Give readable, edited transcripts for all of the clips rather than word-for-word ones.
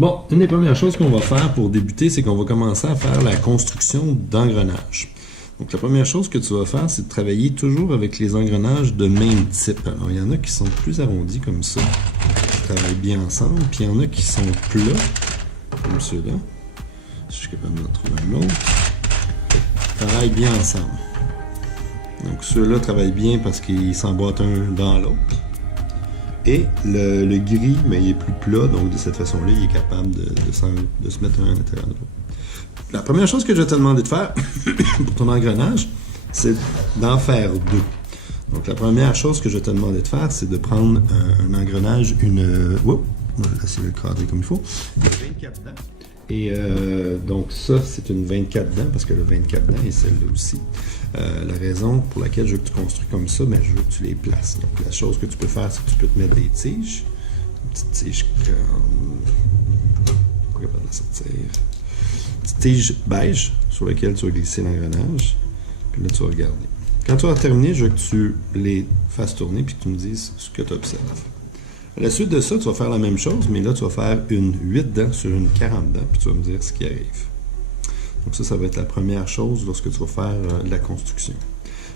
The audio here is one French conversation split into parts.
Bon, une des premières choses qu'on va faire pour débuter, c'est qu'on va commencer à faire la construction d'engrenages. Donc la première chose que tu vas faire, c'est de travailler toujours avec les engrenages de même type. Alors il y en a qui sont plus arrondis comme ça, qui travaillent bien ensemble, puis il y en a qui sont plats, comme ceux-là. Si je suis capable d'en trouver un autre. Ils travaillent bien ensemble. Donc ceux-là travaillent bien parce qu'ils s'emboîtent un dans l'autre. Et le gris, mais il est plus plat, donc de cette façon-là, il est capable de se mettre un à l'intérieur de l'autre. La première chose que je vais te demander de faire pour ton engrenage, c'est d'en faire deux. Donc la première chose que je vais te demander de faire, c'est de prendre un engrenage, Oups, je vais essayer de le cadrer comme il faut. 24 dents. Et donc ça, c'est une 24 dents, parce que le 24 dents est celle-là aussi. La raison pour laquelle je veux que tu construis comme ça, mais je veux que tu les places. Donc la chose que tu peux faire, c'est que tu peux te mettre des tiges. Une petite tige comme... Pas capable de la sortir. Une petite tige beige sur laquelle tu vas glisser l'engrenage. Puis là, tu vas regarder. Quand tu vas terminer, je veux que tu les fasses tourner puis que tu me dises ce que tu observes. À la suite de ça, tu vas faire la même chose, mais là, tu vas faire une 8 dents sur une 40 dents, puis tu vas me dire ce qui arrive. Donc ça va être la première chose lorsque tu vas faire de la construction.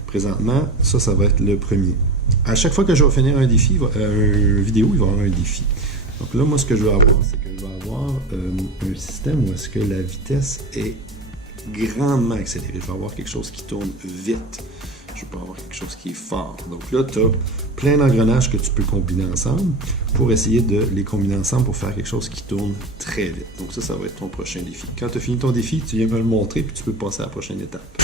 Présentement, ça va être le premier. À chaque fois que je vais finir un défi, une vidéo, il va y avoir un défi. Donc là, moi, ce que je vais avoir, c'est que je vais avoir un système où est-ce que la vitesse est grandement accélérée. Je vais avoir quelque chose qui tourne vite. Je peux avoir quelque chose qui est fort. Donc là, tu as plein d'engrenages que tu peux combiner ensemble pour essayer de les combiner ensemble pour faire quelque chose qui tourne très vite. Donc ça va être ton prochain défi. Quand tu as fini ton défi, tu viens me le montrer puis tu peux passer à la prochaine étape.